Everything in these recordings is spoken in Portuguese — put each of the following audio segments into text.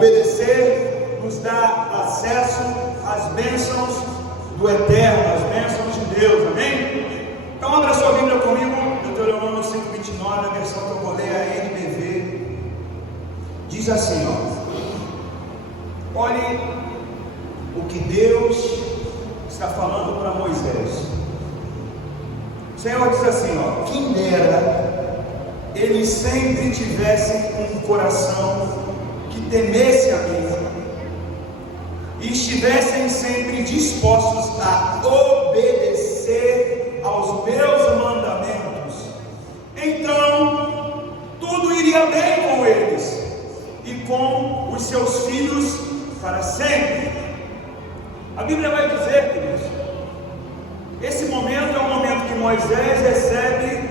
Obedecer nos dá acesso às bênçãos do Eterno, às bênçãos de Deus, amém? Então abra sua Bíblia comigo, Deuteronômio 5:29, a versão que eu vou ler é a NBV. Diz assim, olhe o que Deus está falando para Moisés. O Senhor diz assim, quem dera eles sempre tivessem um coração que temesse a mim e estivessem sempre dispostos a obedecer aos meus mandamentos, então tudo iria bem com eles e com os seus filhos para sempre. A Bíblia vai dizer, queridos, esse momento é o momento que Moisés recebe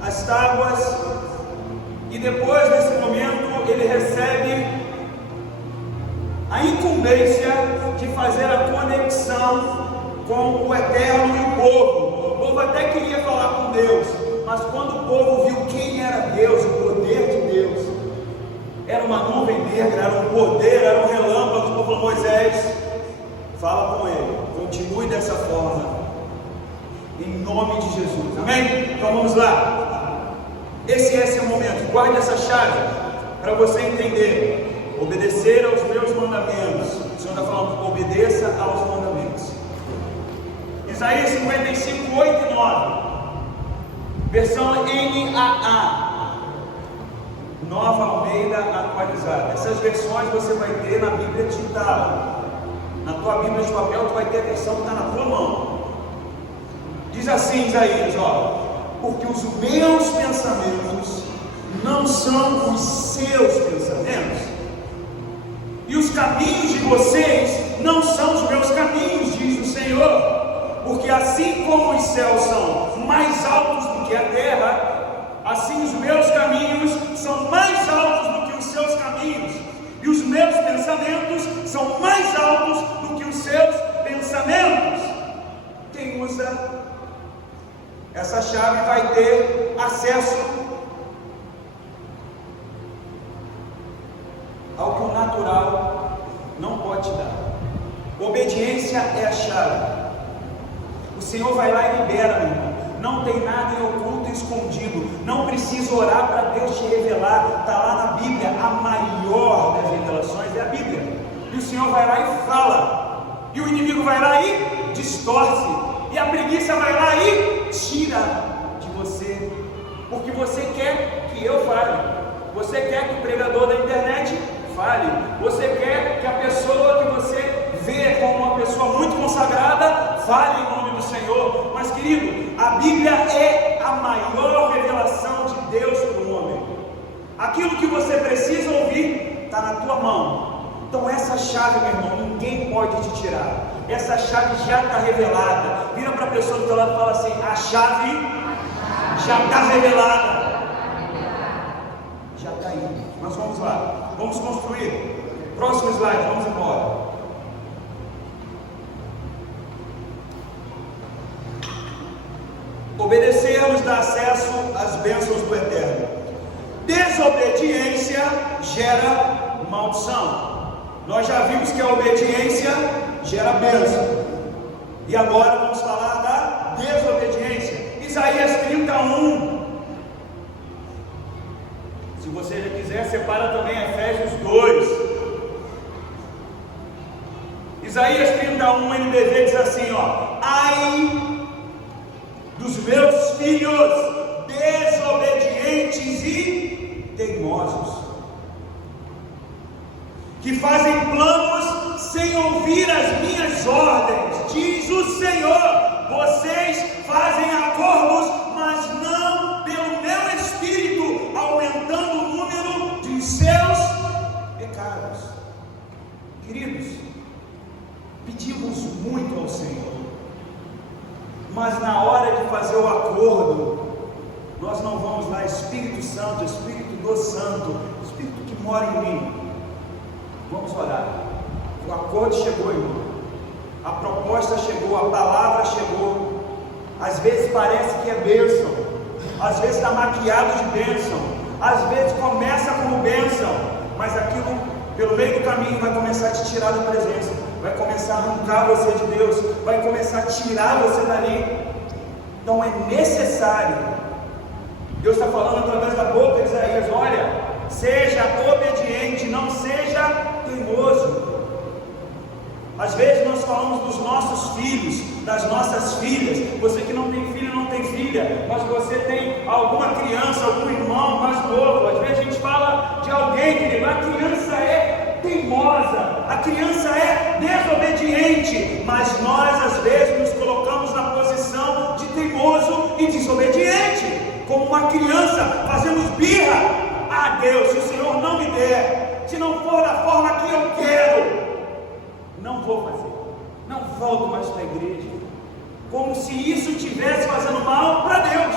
as tábuas e depois desse momento ele recebe a incumbência de fazer a conexão com o Eterno e o povo. O povo até queria falar com Deus, mas quando o povo viu quem era Deus, o poder de Deus, era uma nuvem negra, era um poder, era um relâmpago, o povo falou, Moisés, fala com ele, continue dessa forma, em nome de Jesus, amém? Então vamos lá, esse é o momento, guarde essa chave, para você entender, obedecer aos meus mandamentos. O Senhor está falando, obedeça aos mandamentos. Isaías 55, 8 e 9, versão NAA, Nova Almeida atualizada. Essas versões você vai ter na Bíblia digital. Na tua Bíblia de papel, tu vai ter a versão que está na tua mão. Diz assim Isaías, porque os meus pensamentos não são os seus pensamentos, e os caminhos de vocês não são os meus caminhos, diz o Senhor. Porque assim como os céus são mais altos do que a terra, assim os meus caminhos são mais altos do que os seus caminhos, e os meus pensamentos são mais altos do que os seus pensamentos. Quem usa essa chave vai ter acesso ao que o natural não pode dar. Obediência é a chave. O Senhor vai lá e libera, meu irmão. Não tem nada em oculto e escondido. Não precisa orar para Deus te revelar. Está lá na Bíblia. A maior das revelações é a Bíblia. E o Senhor vai lá e fala. E o inimigo vai lá e distorce. E a preguiça vai lá e tira de você. Porque você quer que eu fale. Você quer que o pregador da internet fale. Você quer que a pessoa que você vê como uma pessoa muito consagrada fale em nome do Senhor. Mas querido, a Bíblia é a maior revelação de Deus para o homem. Aquilo que você precisa ouvir está na tua mão. Então essa chave, meu irmão, ninguém pode te tirar. Essa chave já está revelada. Vira para a pessoa do teu lado e fala assim, a chave já está revelada. Já está aí. Mas vamos lá, vamos construir. Próximo slide, vamos embora. Obedecer nos dá acesso às bênçãos do Eterno. Desobediência gera maldição. Nós já vimos que a obediência gera bênção. E agora vamos falar da desobediência. Isaías 31. Se você já quiser, separa também Efésios 2. Isaías 31, NBV diz assim, ai dos meus filhos desobedientes e teimosos, que fazem planos sem ouvir as minhas ordens, diz o Senhor. Vocês fazem acordos, mas não pelo meu espírito, aumentando o número de seus pecados. Queridos, pedimos muito ao Senhor, mas na hora de fazer o acordo, nós não vamos lá, Espírito Santo, Espírito do Santo, Espírito que mora em mim, vamos orar. O acordo chegou, irmão, a proposta chegou, a palavra chegou. Às vezes parece que é bênção, às vezes está maquiado de bênção, às vezes começa como bênção, mas aquilo pelo meio do caminho vai começar a te tirar da presença, vai começar a arrancar você de Deus, vai começar a tirar você dali. Então é necessário, Deus está falando através da boca de Isaías: olha, seja obediente, não seja teimoso. Às vezes nós falamos dos nossos filhos, das nossas filhas. Você que não tem filho, não tem filha, mas você tem alguma criança, algum irmão mais novo. Às vezes a gente fala de alguém, querido, a criança é teimosa, a criança é desobediente, mas nós às vezes nos colocamos na posição de teimoso e desobediente, como uma criança. Fazemos birra: ah, Deus, se o Senhor não me der, se não for da forma que eu quero, não vou fazer, não volto mais para a igreja, como se isso estivesse fazendo mal para Deus.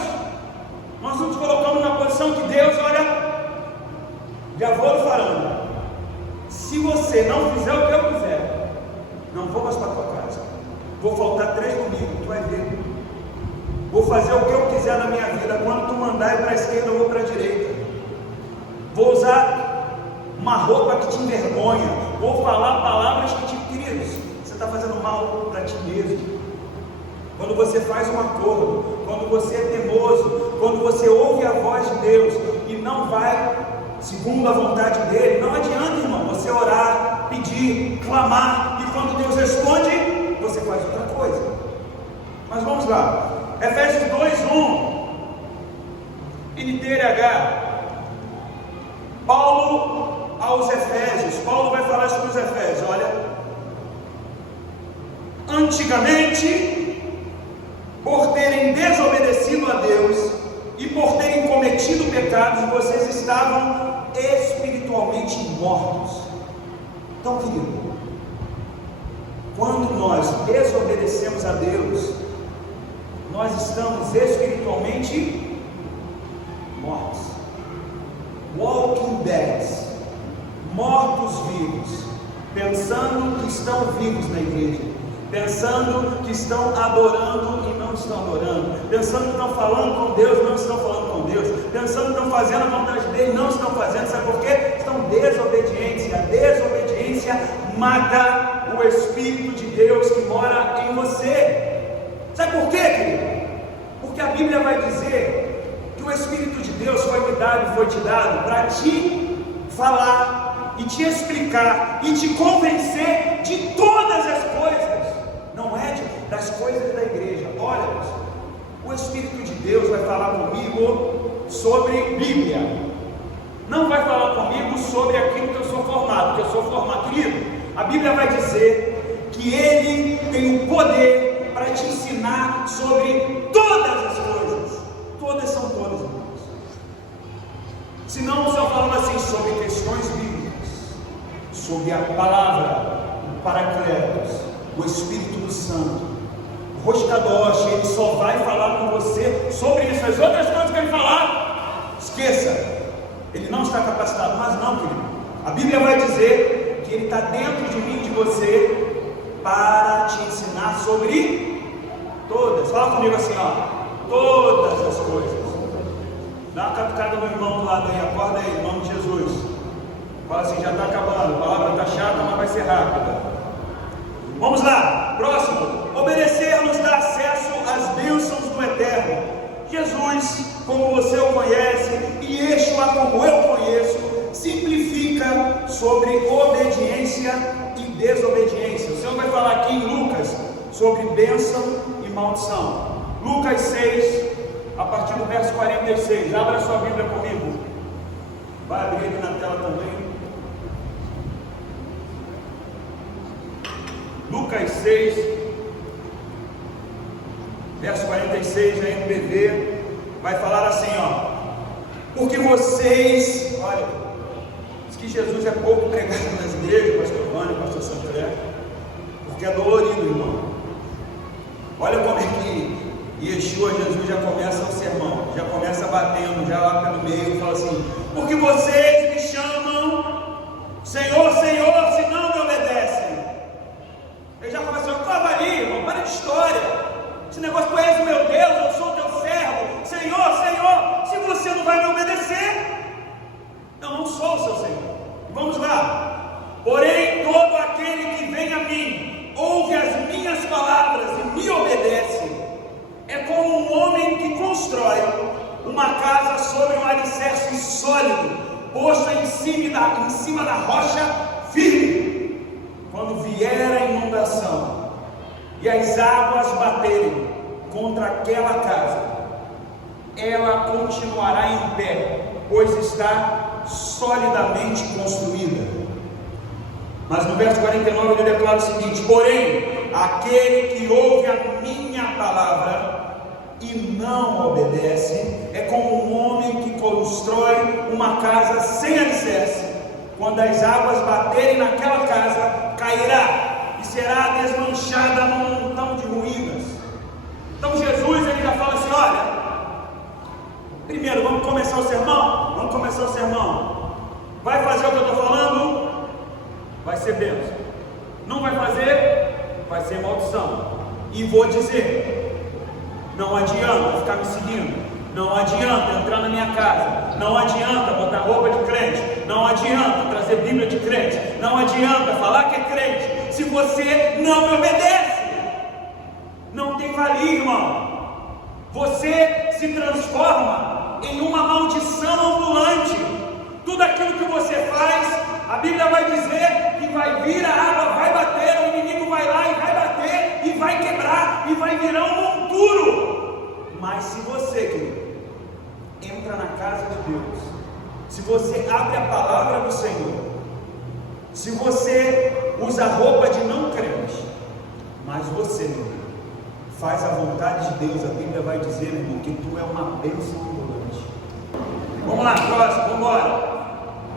Nós nos colocamos na posição que Deus, olha, já vou falando, se você não fizer o que eu quiser, não vou mais para a tua casa, vou faltar 3 domingos, tu vai ver, vou fazer o que eu quiser na minha vida, quando tu mandar ir para a esquerda, eu vou para a direita, vou usar uma roupa que te envergonha, vou falar palavras que te... Queridos, você está fazendo mal para ti mesmo. Quando você faz um acordo, quando você é teimoso, quando você ouve a voz de Deus e não vai segundo a vontade dele, não adianta, irmão, você orar, pedir, clamar, e quando Deus responde, você faz outra coisa. Mas vamos lá, Efésios 2:1, NTLH, Paulo aos Efésios. Paulo vai falar sobre os Efésios. Olha, antigamente, por terem desobedecido a Deus e por terem cometido pecados, vocês estavam espiritualmente mortos. Então, querido, quando nós desobedecemos a Deus, nós estamos espiritualmente mortos. Walking dead, mortos-vivos, pensando que estão vivos na igreja, pensando que estão adorando e não estão adorando, pensando que estão falando com Deus, não estão falando com Deus, pensando que estão fazendo a vontade dele, não estão fazendo. Sabe por quê? Estão desobedientes. E a desobediência mata o Espírito de Deus que mora em você. Sabe por quê, querido? Porque a Bíblia vai dizer que o Espírito de Deus foi me dado e foi te dado para te falar e te explicar e te convencer de todas as coisas, não é das coisas da igreja. Olha, o Espírito de Deus vai falar comigo sobre Bíblia, não vai falar comigo sobre aquilo que eu sou formado, porque eu sou formado, querido. A Bíblia vai dizer que Ele tem o poder para te ensinar sobre todas as coisas. Todas são todas, irmãos. Se não, só falando assim sobre questões bíblicas, sobre a palavra, o Paracletos, o Espírito Santo, o Roscadosh, ele só vai falar com você sobre isso. As outras coisas que ele falar, esqueça, ele não está capacitado. Mas não, querido, a Bíblia vai dizer que ele está dentro de mim, de você, para te ensinar sobre todas. Fala comigo assim, ó. Todas as coisas. Dá uma catucada no irmão do lado aí, acorda aí, em nome de Jesus. Fala assim, já está acabando, a palavra está chata, mas vai ser rápida. Vamos lá, próximo. Obedecer nos dá acesso às bênçãos do Eterno. Jesus, como você o conhece, e Yeshua, como eu conheço, simplifica sobre obediência e desobediência. O Senhor vai falar aqui em Lucas sobre bênção e maldição. Lucas 6, a partir do verso 46. Abra sua Bíblia comigo. Vai abrir aqui na tela também. Lucas 6, verso 46, aí no BV, vai falar assim, ó. Porque vocês, olha, diz que Jesus é pouco pregado nas igrejas, pastor Vânia, pastor Santré, porque é dolorido, irmão. Olha como é que Yeshua, Jesus, já começa o sermão, já começa batendo, já lá pelo meio, fala assim: porque vocês me chamam Senhor, Senhor, se não me obedecem. Ele já começa a falar ali, irmão, para de história. Esse negócio, tu és o meu Deus, eu sou o teu servo. Senhor, Senhor, se você não vai me obedecer, eu não sou o seu Senhor. Vamos lá. Porém, todo aquele que vem a mim, ouve as minhas palavras e me obedece, é como um homem que constrói uma casa sobre um alicerce sólido, posta em cima da rocha firme. Quando vier a inundação e as águas baterem contra aquela casa, ela continuará em pé, pois está solidamente construída. Mas no verso 49 ele declara o seguinte: porém, aquele que ouve a minha palavra e não obedece, é como um homem que constrói uma casa sem alicerce. Quando as águas baterem naquela casa, cairá e será desmanchada num montão de ruínas. Então Jesus ele já fala assim: olha, primeiro vamos começar o sermão? Vamos começar o sermão. Vai fazer o que eu estou falando? Vai ser bênção. Não vai fazer? Vai ser maldição. E vou dizer: não adianta ficar me seguindo, não adianta entrar na minha casa, não adianta botar roupa de crente, não adianta trazer Bíblia de crente, não adianta falar que é crente, se você não me obedece. Não tem valia, irmão. Você se transforma em uma maldição ambulante. Tudo aquilo que você faz, a Bíblia vai dizer que vai vir a água, vai bater, o inimigo vai lá e vai bater, e vai quebrar, e vai virar um monturo. Mas se você, querido, entra na casa de Deus, se você abre a palavra do Senhor, se você usa a roupa de não crente, mas você, meu irmão, faz a vontade de Deus, a Bíblia vai dizer, meu irmão, que tu é uma bênção ambulante. Vamos lá, próximo, vamos embora.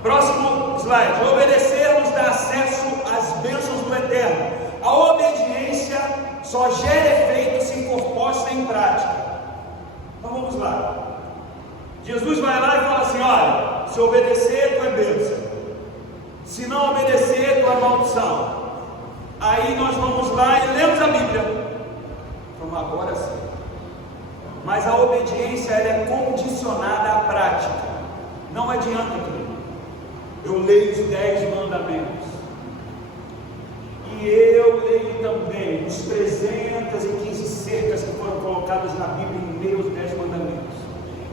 Próximo slide. Obedecer nos dá acesso às bênçãos do Eterno. A obediência só gera efeito se for posta em prática. Então vamos lá. Jesus vai lá e fala assim: olha, se obedecer, tu é bênção, se não obedecer, tu é maldição. Aí nós vamos lá e lemos a Bíblia. Então agora sim. Mas a obediência ela é condicionada à prática. Não adianta, querido, eu leio os 10 mandamentos, e eu leio também os 315 cercas que foram colocadas na Bíblia em meio aos 10 mandamentos,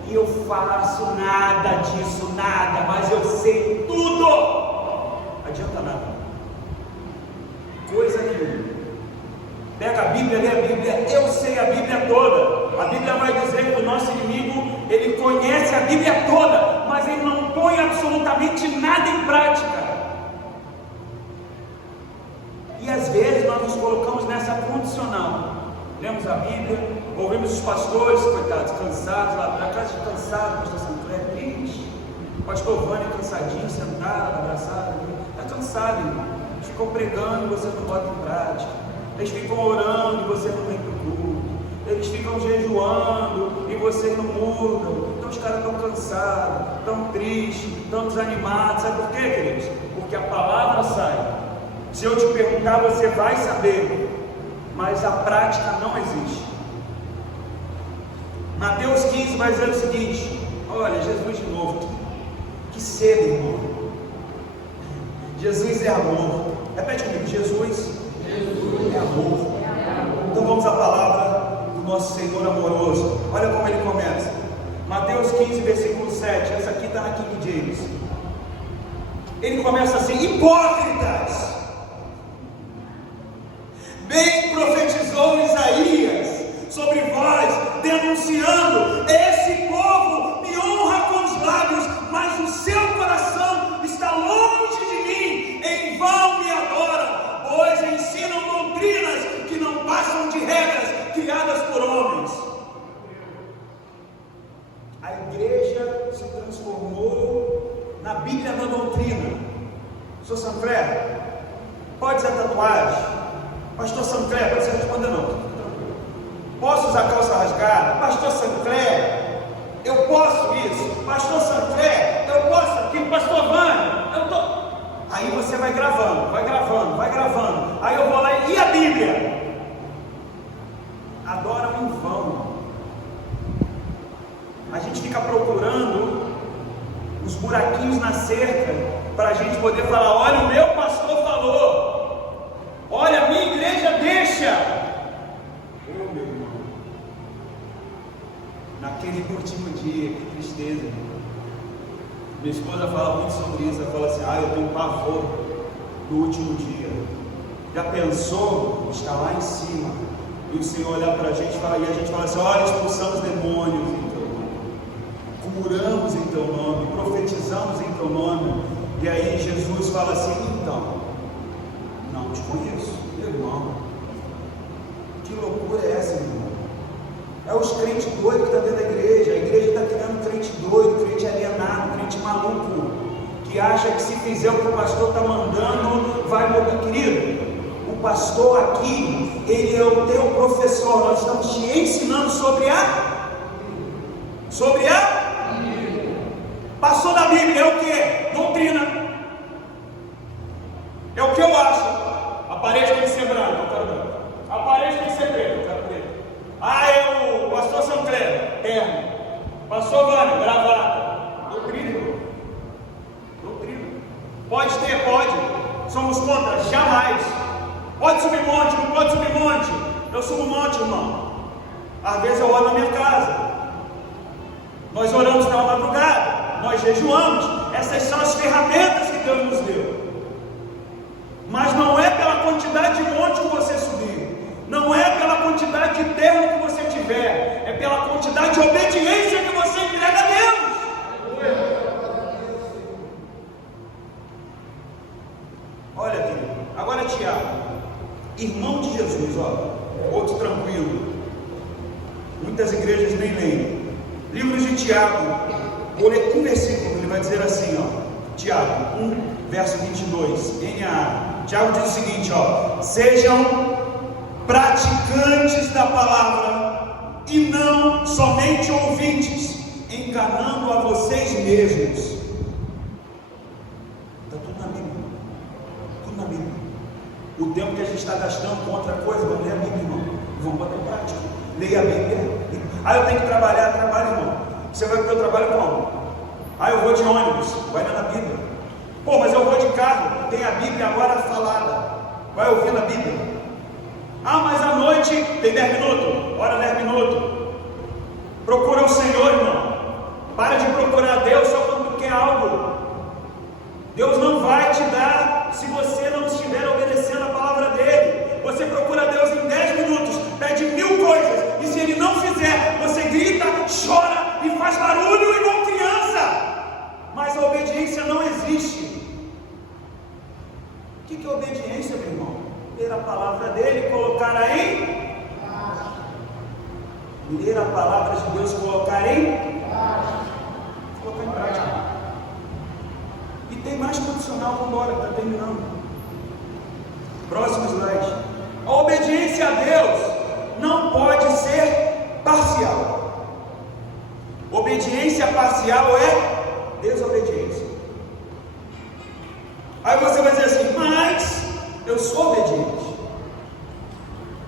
e eu faço nada disso, nada, mas eu sei tudo. Não adianta nada, coisa nenhuma. Pega a Bíblia, lê a Bíblia, eu sei a Bíblia toda. A Bíblia vai dizer que o nosso inimigo, ele conhece a Bíblia toda, mas ele não põe absolutamente nada em prática. E às vezes nós nos colocamos nessa condicional. Lemos a Bíblia, ouvimos os pastores, coitados, cansados, lá na casa de cansado, pastor Sancler, triste. O pastor Vânia cansadinho, sentado, abraçado, está cansado, irmão. Eles ficam pregando e você não bota em prática. Eles ficam orando e você não vem para o culto. Eles ficam jejuando e vocês não mudam. Então os caras estão cansados, estão tristes, estão desanimados. Sabe por quê, queridos? Porque a palavra sai. Se eu te perguntar, você vai saber, mas a prática não existe. Mateus 15 vai dizer o seguinte: olha, Jesus de novo. Que cedo, irmão. Jesus é amor. Repete comigo: Jesus é amor. Então vamos à palavra do nosso Senhor amoroso. Olha como ele começa. Mateus 15, versículo 7. Essa aqui está na King James. Ele começa assim: hipócritas, bem profetizou Isaías sobre vós, denunciando: esse povo me honra com os lábios, mas o seu coração está longe de mim, em vão me adora, pois ensinam doutrinas que não passam de regras criadas por homens. A igreja se transformou na Bíblia da doutrina. Pastor Sancler, pode ser tatuagem? Pastor Sancler, pode ser responder não. Posso usar calça rasgada? Pastor Sancler, eu posso isso? Pastor Sancler, eu posso aqui? Pastor Vânia, eu tô... Aí você vai gravando, vai gravando, vai gravando. Aí eu vou lá e a Bíblia? Adoram em vão. A gente fica procurando os buraquinhos na cerca para a gente poder falar: olha, o meu pastor Aquele último dia, que tristeza. Minha esposa fala muito sobre isso. Ela fala assim: eu tenho pavor do último dia. Já pensou estar lá em cima e o Senhor olhar para a gente e a gente fala assim: olha, expulsamos demônios em teu nome, curamos em teu nome, profetizamos em teu nome. E aí Jesus fala assim: então, não te conheço, meu irmão. Que loucura é essa, irmão? É os crentes doidos que estão dentro da igreja. A igreja está criando crente doido, crente alienado, crente maluco, que acha que se fizer o que o pastor está mandando, vai morrer. Querido, o pastor aqui, ele é o teu professor. Nós estamos te ensinando sobre a pastor da Bíblia. É o que? Doutrina. É o que eu acho. A parede tem que ser branca, eu quero branco. A parede tem que ser preta, eu quero preto. É o pastor Sancler, terno. Pastor Vânia, gravata. Doutrina, irmão. Doutrina. Pode ter, pode. Somos contra, jamais. Pode subir monte, não pode subir monte. Eu subo monte, irmão. Às vezes eu oro na minha casa. Nós oramos pela madrugada. Nós jejuamos. Essas são as ferramentas que Deus nos deu. Mas não é pela quantidade de monte que você subir. Não é pela quantidade de terra que você tiver. É pela quantidade de obediência que você entrega a Deus. Olha aqui. Agora Tiago, irmão de Jesus, outro tranquilo. Muitas igrejas nem leem. Livros de Tiago, vou ler um versículo, ele vai dizer assim, Tiago 1, verso 22, NA. Tiago diz o seguinte, sejam praticantes da palavra e não somente ouvintes, enganando a vocês mesmos. Está tudo na Bíblia. Tudo na Bíblia. O tempo que a gente está gastando com outra coisa, vamos ler a Bíblia, irmão. Vamos botar em prática. Leia a Bíblia. Eu tenho que trabalhar, trabalho, irmão. Você vai para o teu trabalho como? Eu vou de ônibus, vai ler na Bíblia. Mas eu vou de carro, tem a Bíblia agora falada, vai ouvindo a Bíblia. Mas à noite tem 10 minutos, ora 10 minutos. Procura o Senhor, irmão. Para de procurar Deus só quando quer algo. Deus não vai te dar se você não estiver obedecendo a palavra dele. Você procura Deus em 10 minutos, pede 1000 coisas, e se ele não fizer, você grita, chora e faz barulho igual criança. Mas a obediência não existe. O que é obediência, meu irmão? Ler a palavra dele, colocar em ler a palavra de Deus, colocar em prática. E tem mais condicional, vamos embora, está terminando. Próximo slide. A obediência a Deus não pode ser parcial. Obediência parcial é desobediência. Aí você vai dizer assim: mas eu sou obediente,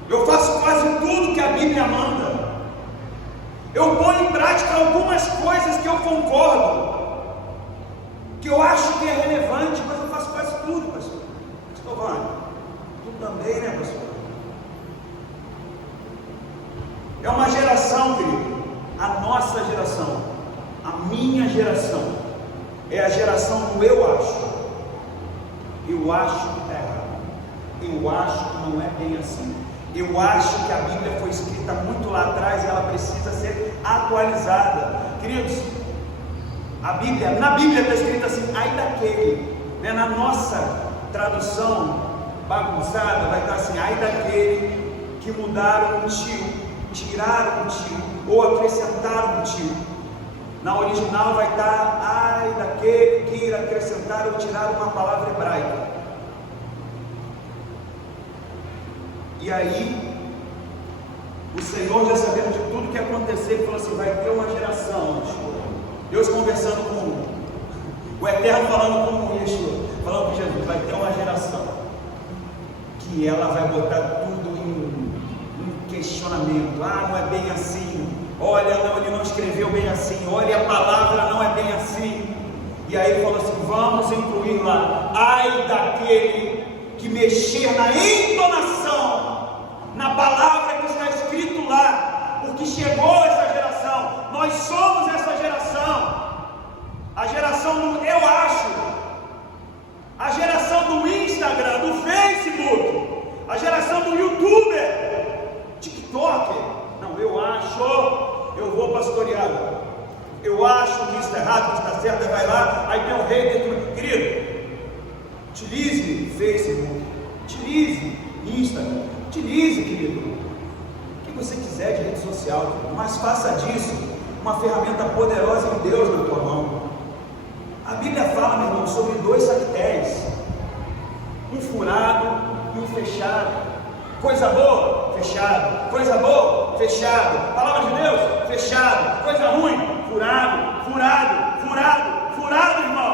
eu faço quase tudo que a Bíblia manda, eu ponho em prática algumas coisas que eu concordo, que eu acho que é relevante, mas eu faço quase tudo, pastor. Pastor Vânia, tu também, né, pastor? É uma geração, querido, a nossa geração, a minha geração, é a geração do eu acho. Eu acho que está errado. Eu acho que não é bem assim. Eu acho que a Bíblia foi escrita muito lá atrás e ela precisa ser atualizada. Queridos, na Bíblia está escrito assim: ai daquele, né? Na nossa tradução bagunçada vai estar assim: ai daquele que mudaram um tio, tiraram um tio ou acrescentaram um tio. Na original vai estar: ai daquele que acrescentaram ou tiraram uma palavra hebraica. E aí, o Senhor, já sabendo de tudo que ia acontecer, ele falou assim: vai ter uma geração, Deus conversando com o Eterno, falando com Yeshua, falando com Jesus, vai ter uma geração que ela vai botar tudo em questionamento. Não é bem assim. Olha, não, ele não escreveu bem assim. Olha, a palavra não é bem assim. E aí ele falou assim: vamos incluir lá: ai daquele que mexer na entonação, na palavra que está escrito lá, porque chegou essa geração. Nós somos essa geração, a geração do eu acho, a geração do Instagram, do Facebook, a geração do YouTuber, TikTok. Não, eu acho, eu vou pastorear. Eu acho que isso está errado, que isso está certo, aí vai lá, aí tem um rei dentro. Querido, utilize Facebook, utilize Instagram, utilize, querido, o que você quiser de rede social, mas faça disso uma ferramenta poderosa de Deus na tua mão. A Bíblia fala, meu irmão, sobre 2 sactéis, um furado e um fechado. Coisa boa, fechado. Coisa boa, fechado. Palavra de Deus, fechado. Coisa ruim, furado, furado, furado, furado, irmão.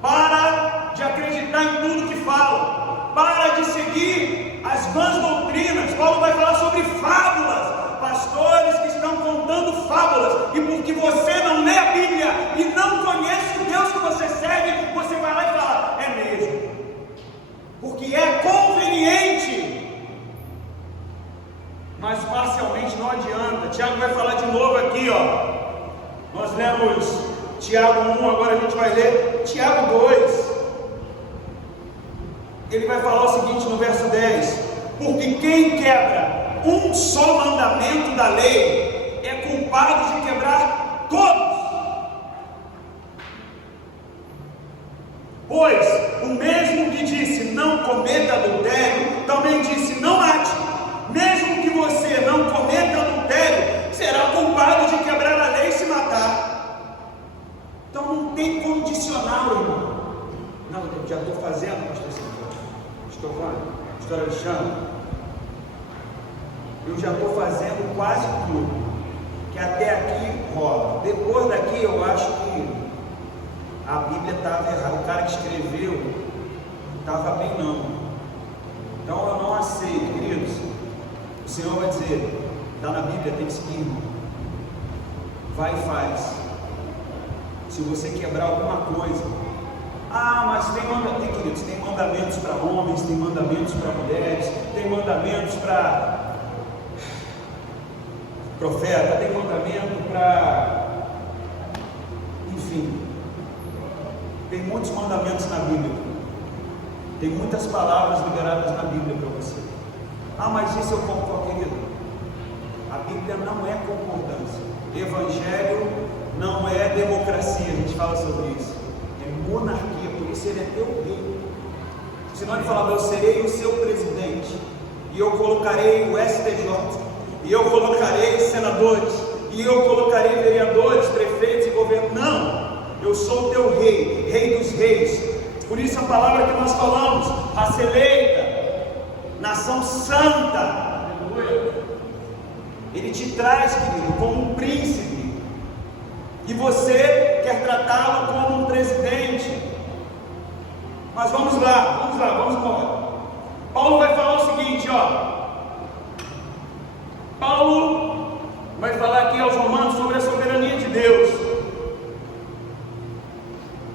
Para de acreditar em tudo que fala. Para de seguir as vãs doutrinas. Paulo vai falar sobre fábulas. Pastores que estão contando fábulas. E porque você não lê a Bíblia e não conhece o Deus que você serve, você vai lá e fala, é mesmo. Porque é conveniente. Mas parcialmente não adianta. Tiago vai falar de novo aqui, ó. Nós lemos Tiago 1, agora a gente vai ler Tiago 2. Ele vai falar o seguinte no verso 10: porque quem quebra um só mandamento da lei é culpado de quebrar todos. Pois o mesmo que disse não cometa adultério, também disse não mate. Mesmo que você não cometa adultério, será culpado de quebrar a lei e se matar. Então não tem condicional, irmão. Não, eu já estou fazendo, pastor pastor Alexandre, eu já estou fazendo quase tudo, que até aqui rola. Depois daqui eu acho que a Bíblia estava errada, o cara que escreveu estava bem não. Então eu não aceito, queridos. O Senhor vai dizer, está na Bíblia, tem que seguir. Vai e faz. Se você quebrar alguma coisa, mas tem queridos, tem mandamentos para homens, tem mandamentos para mulheres, tem mandamentos para profeta, tem mandamento para, enfim, tem muitos mandamentos na Bíblia, tem muitas palavras liberadas na Bíblia para você. Mas isso eu concordo, querido. A Bíblia não é concordância, Evangelho não é democracia, a gente fala sobre isso, é monarquia, por isso ele é teu rei. Senão ele falava, eu serei o seu presidente, e eu colocarei o STJ, e eu colocarei senadores, e eu colocarei vereadores, prefeitos e governo. Não, eu sou o teu rei, rei dos reis. Por isso a palavra que nós falamos, raça eleita, nação santa, aleluia. Ele te traz, querido, como um príncipe, e você quer tratá-lo como um presidente. Mas vamos embora. Paulo vai falar o seguinte, Paulo vai falar aqui aos romanos sobre a soberania de Deus.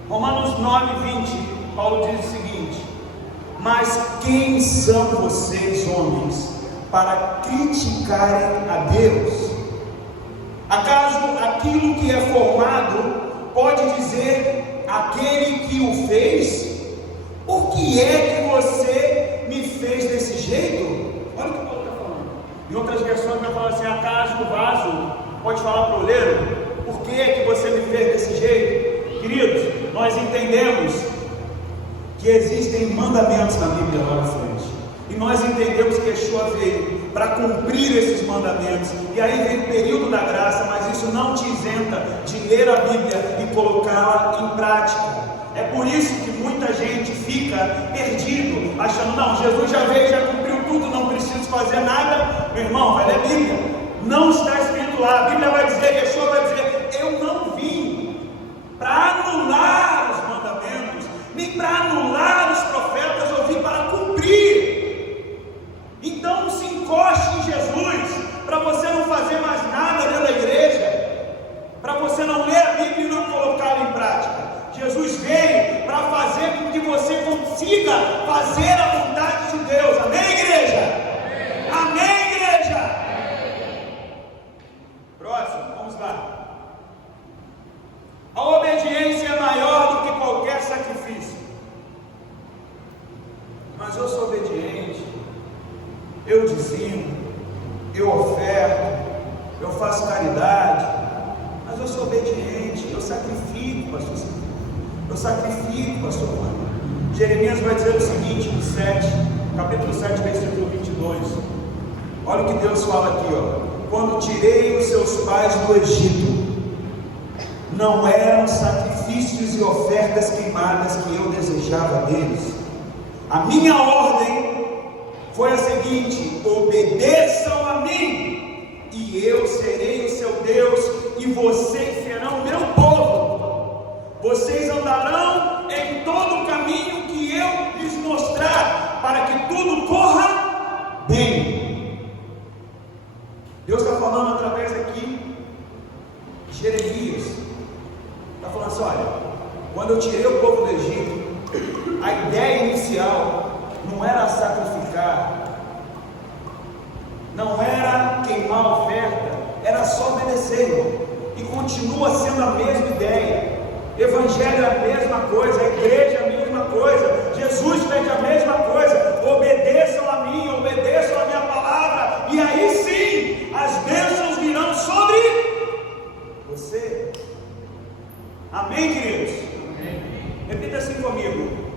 Romanos 9:20, Paulo diz o seguinte: mas quem são vocês, homens, para criticarem a Deus? Acaso aquilo que é formado pode dizer aquele que o fez? Por que é que você me fez desse jeito? Olha o que Paulo está falando. Em outras versões vai falar assim: acaso o vaso pode falar para o oleiro? Por que é que você me fez desse jeito? Queridos, nós entendemos que existem mandamentos na Bíblia lá na frente, e nós entendemos que Yeshua veio para cumprir esses mandamentos, e aí vem o período da graça, mas isso não te isenta de ler a Bíblia e colocá-la em prática. É por isso que muita gente fica perdido, achando, não, Jesus já veio, já cumpriu tudo, não preciso fazer nada. Meu irmão, vai ler a Bíblia, não está escrito lá. A Bíblia vai dizer, Yeshua vai dizer, eu não vim para anular os mandamentos, nem para anular os profetas, eu vim para cumprir. Então se encoste em Jesus, para você não fazer mais nada dentro da igreja, para você não ler a Bíblia e não colocá-la em prática. Jesus veio para fazer com que você consiga fazer a vontade de Deus. Amém, igreja? Amém, igreja? Próximo, vamos lá. eu dizimo, eu oferto, eu faço caridade, mas eu sou obediente, eu sacrifico, pastor Silvio, eu sacrifico, pastor Mano. Jeremias vai dizer o seguinte no 7, capítulo 7, versículo 22. Olha o que Deus fala aqui, ó. Quando tirei os seus pais do Egito, não eram sacrifícios e ofertas queimadas que eu desejava deles. A minha ordem foi a seguinte: obedeçam a mim, e eu serei o seu Deus, e vocês serão meu povo. Vocês andarão em todo o caminho que eu lhes mostrar, para que tudo corra bem. Deus está falando através aqui de Jeremias. Está falando assim: olha, quando eu tirei o povo do Egito, a ideia inicial não era sacrificar, não era queimar a oferta, era só obedecer, irmão. E continua sendo a mesma ideia. Evangelho é a mesma coisa, a igreja é a mesma coisa, Jesus pede a mesma coisa: obedeçam a mim, obedeçam a minha palavra, e aí sim as bênçãos virão sobre você. Amém, queridos? Amém. Repita assim comigo: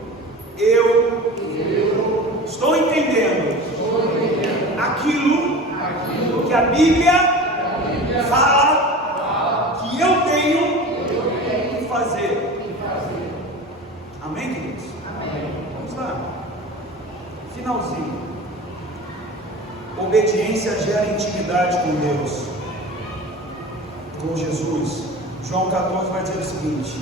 eu estou entendendo aquilo que a Bíblia fala que eu tenho que fazer. Amém, queridos? Amém. Vamos lá. Finalzinho. Obediência gera intimidade com Deus, com Jesus. João 14 vai dizer o seguinte: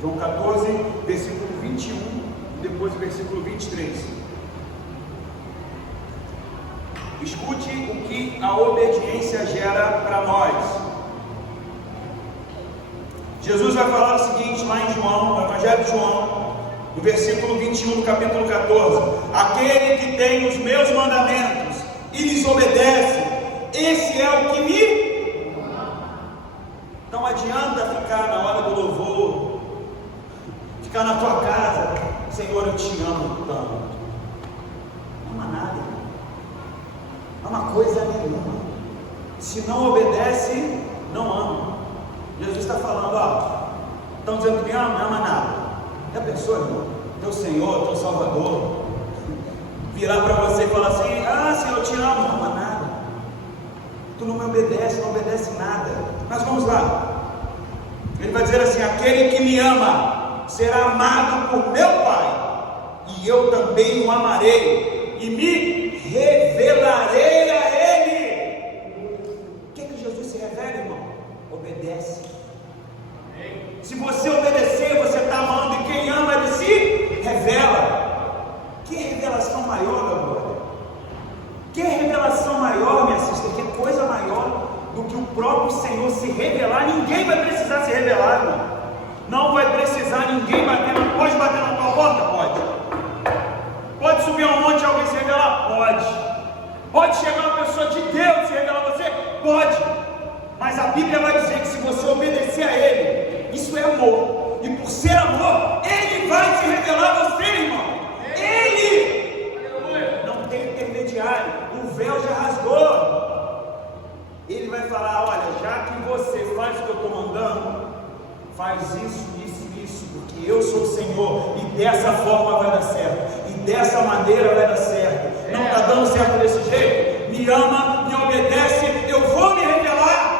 João 14, versículo 21, e depois o versículo 23. Escute o que a obediência gera para nós. Jesus vai falar o seguinte lá em João, no Evangelho de João, no versículo 21 do capítulo 14: aquele que tem os meus mandamentos e lhes obedece, esse é o que me... Não adianta ficar na hora do louvor, ficar na tua casa: Senhor, eu te amo tanto. Não ama nada, não ama coisa nenhuma. Se não obedece, não ama. Jesus está falando: ó, estão dizendo que me ama, não ama nada. Já pensou, irmão? Teu Senhor, teu Salvador, virar para você e falar assim: ah, Senhor, eu te amo, não ama nada. Tu não me obedece, não obedece nada. Mas vamos lá. Ele vai dizer assim: aquele que me ama será amado por meu Pai, e eu também o amarei e me revelarei a Ele. O que é que Jesus se revela, irmão? Obedece. Se você obedecer, você está amando, e quem ama ele se revela. Que revelação maior, meu brother? Que revelação maior, minha sister? Que coisa maior do que o próprio Senhor se revelar? Ninguém vai precisar se revelar, irmão. Não vai precisar ninguém bater na... Pode bater na tua porta? Pode. Pode subir a um monte e alguém se revelar? Pode. Pode chegar uma pessoa de Deus se revelar a você? Pode. Mas a Bíblia vai dizer que se você obedecer a Ele, isso é amor. E por ser amor, Ele vai se revelar a você, irmão. Ele não tem intermediário. O véu já rasgou. Ele vai falar: olha, já que você faz o que eu estou mandando, faz isso, isso e isso, porque eu sou o Senhor, e dessa forma vai dar certo, e dessa maneira vai dar certo. Não está dando certo desse jeito? Me ama, me obedece, eu vou me revelar.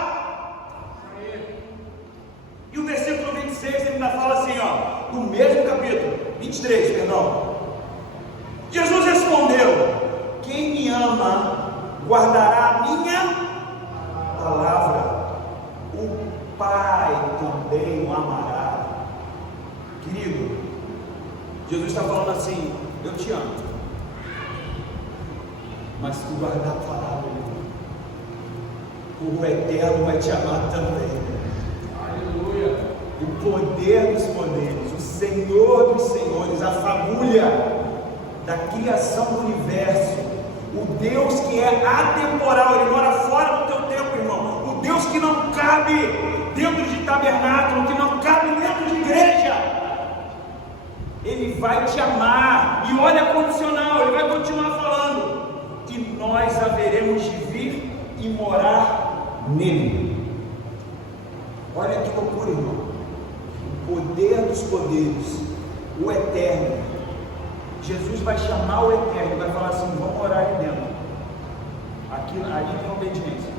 E o versículo 26 ele ainda fala assim, ó, no mesmo capítulo, 23, perdão. Jesus respondeu: quem me ama guardará a minha palavra, o Pai também o amará. Querido, Jesus está falando assim: eu te amo, mas se tu guardar a palavra, o Eterno vai te amar também. Aleluia. O poder dos poderes, o Senhor dos senhores, a fagulha da criação do universo, o Deus que é atemporal, Ele mora fora do teu tempo, irmão. O Deus que não cabe dentro de tabernáculo, que não cabe dentro de igreja, Ele vai te amar. E olha a condicional, Ele vai continuar falando: nós haveremos de vir e morar nele. Olha que loucura, irmão. O poder dos poderes, o eterno. Jesus vai chamar o eterno, vai falar assim: vamos morar ali dentro. Ali tem obediência.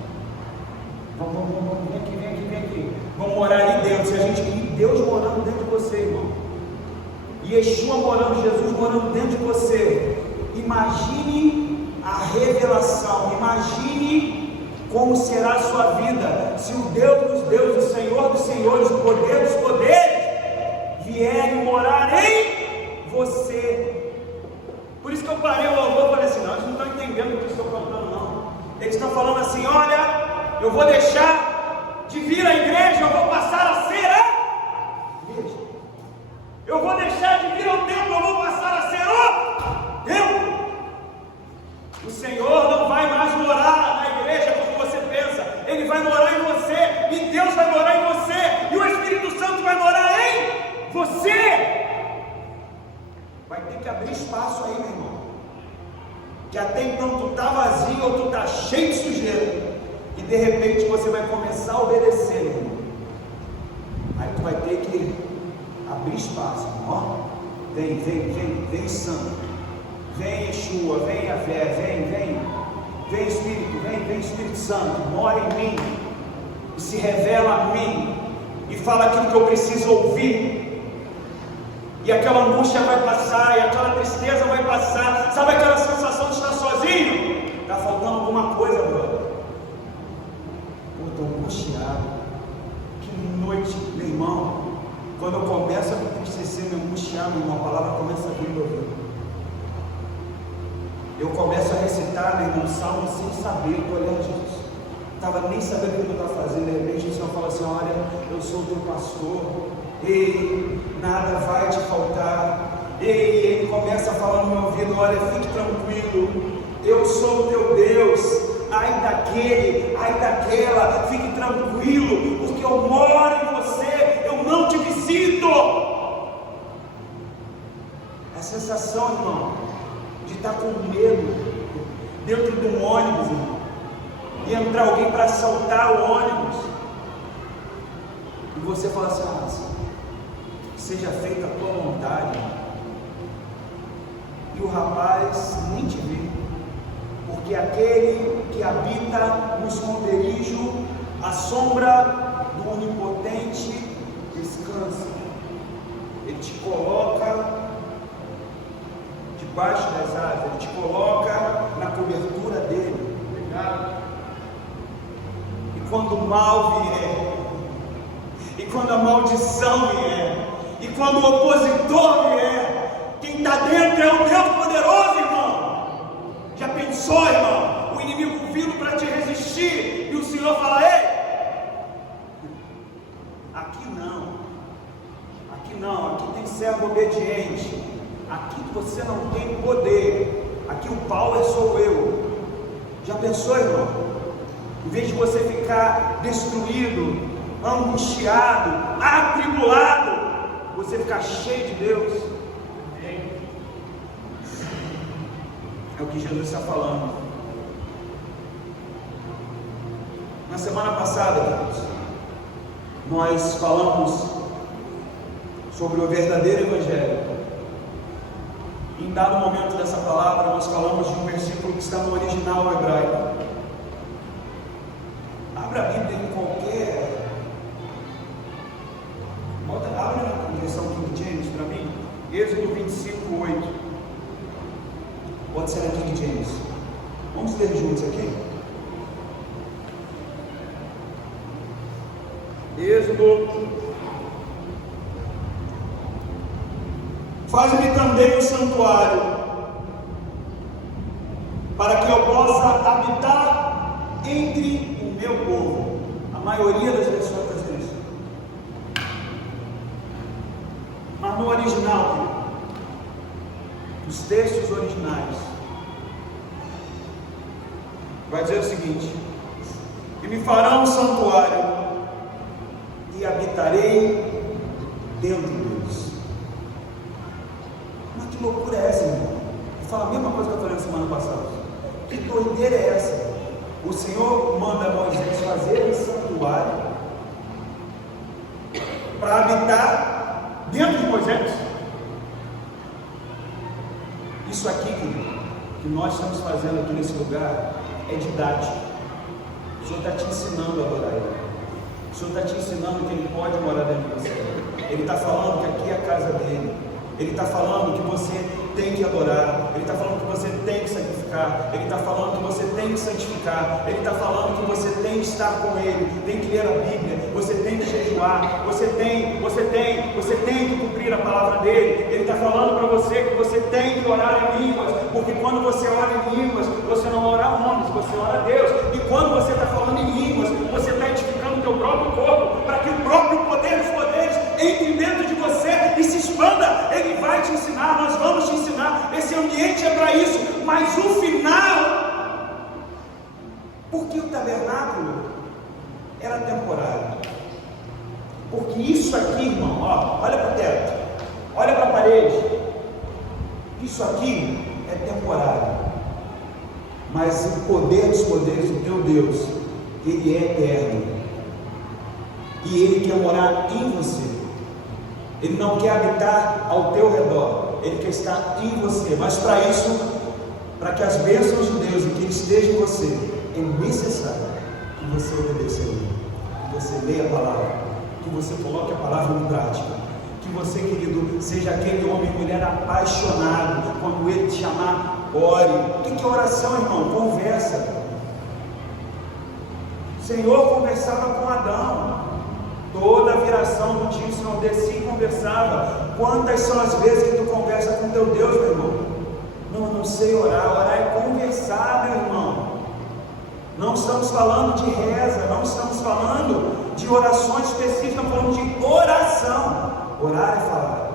Vamos, vem aqui. Vamos morar ali dentro. Se a gente ir, Deus morando dentro de você, irmão. E Yeshua morando, Jesus morando dentro de você. Imagine a revelação. Imagine como será a sua vida se o Deus dos deuses, o Senhor dos senhores, o poder dos poderes vier morar em você. Por isso que eu parei o louvor e falei assim: não, eles não estão entendendo o que eu estou cantando, não. Eles estão falando assim: olha, eu vou deixar de vir à igreja, eu vou passar a ser a igreja. Eu vou deixar de vir ao templo, eu vou passar a ser o templo. O Senhor não vai mais morar na igreja como você pensa. Ele vai morar em você, e Deus vai morar em você, e o Espírito Santo vai morar em você. Vai ter que abrir espaço aí, meu irmão. Que até então tu está vazio ou tu está cheio de sujeira. E de repente você vai começar a obedecer, meu irmão. Aí tu vai ter que abrir espaço. Ó, vem santo. Vem Yeshua, vem Yahvé, vem Espírito, vem Espírito Santo. Mora em mim. E se revela a mim. E fala aquilo que eu preciso ouvir. E aquela angústia vai passar, e aquela tristeza vai passar. Sabe aquela sensação de estar sozinho? Está faltando alguma coisa, brother. Eu estou angustiado. Que noite, meu irmão. Quando eu começo a me entristecer, me angustiar, meu irmão, a palavra começa a vir do ouvido. Eu começo a recitar, meu irmão, salmo sem saber. Estou olhando Jesus. Estava nem sabendo o que eu estava fazendo. De repente o Senhor fala assim: olha, eu sou o teu pastor. Ei, nada vai te faltar. Ei, ele começa a falar no meu ouvido: olha, fique tranquilo, eu sou o teu Deus. Ai daquele, ai daquela, fique tranquilo, porque eu moro em você, eu não te visito. A sensação, irmão, de estar com medo dentro de um ônibus, irmão, e entrar alguém para assaltar o ônibus, e você fala assim: ah, seja feita a tua vontade. E o rapaz nem te vê, porque aquele que habita no esconderijo, a sombra do Onipotente, descansa. Ele te coloca debaixo das asas, ele te coloca na cobertura dele. Obrigado. E quando o mal vier, e quando a maldição vier, e quando o opositor vier, quem está dentro é o Deus poderoso, irmão. Já pensou, irmão? O inimigo vindo para te resistir, e o Senhor fala: ei, aqui não, aqui tem servo obediente, aqui você não tem poder, aqui o power sou eu. Já pensou, irmão? Em vez de você ficar destruído, angustiado, atribulado, você ficar cheio de Deus. É o que Jesus está falando. Na semana passada, queridos, nós falamos sobre o verdadeiro Evangelho. Em dado momento dessa palavra, nós falamos de um versículo que está no original hebraico. Abra a Bíblia em qualquer... Abre na versão King James para mim. Êxodo 25, 8. Pode ser na King James. Vamos ler juntos aqui? Êxodo. Faz-me também um santuário, para que eu possa habitar entre o meu povo. A maioria das pessoas está dizendo isso. Mas no original, os textos originais, vai dizer o seguinte: e me farão um santuário, e habitarei dentro deles. Mas que loucura é essa, irmão? Eu falo a mesma coisa que eu falei na semana passada. Que doideira é essa? O Senhor manda Moisés fazer um santuário para habitar dentro de Moisés. Isso aqui, que nós estamos fazendo aqui nesse lugar, é didático. O Senhor está te ensinando a adorar Ele. O Senhor está te ensinando que Ele pode morar dentro de você. Ele está falando que aqui é a casa dele. Ele está falando que você tem que adorar. Ele está falando que você tem que sacrificar. Ele está falando que você tem que santificar. Ele está falando que você tem que estar com Ele, tem que ler a Bíblia, você tem que jejuar, você tem que cumprir a palavra dele. Ele está falando para você que você tem que orar em línguas, porque quando você ora em línguas, você não ora a homens, você ora a Deus. E quando você está falando em línguas, você está edificando o teu próprio corpo, para que o próprio poder dos poderes entre dentro de você e se expanda. Ele vai te ensinar, nós vamos te ensinar. Esse ambiente é para isso, mas o final, porque o tabernáculo era temporário. Porque isso aqui, irmão, ó, olha para o teto, olha para a parede, isso aqui é temporário, mas o poder dos poderes do teu Deus, Ele é eterno, e Ele quer morar em você. Ele não quer habitar ao teu redor, Ele quer estar em você. Mas para isso, para que as bênçãos de Deus e que Ele esteja em você, é necessário que você obedeça a Ele, que você leia a palavra, que você coloque a palavra em prática, que você, querido, seja aquele homem e mulher apaixonado. Quando Ele te chamar, ore. O que é oração, irmão? Conversa. O Senhor conversava com Adão. Toda a viração do dia o Senhor descia e conversava. Quantas são as vezes que tu conversa com teu Deus, meu irmão? Não sei orar. Orar é conversar, meu irmão. Não estamos falando de reza, não estamos falando de orações específicas, estamos falando de oração. Orar é falar.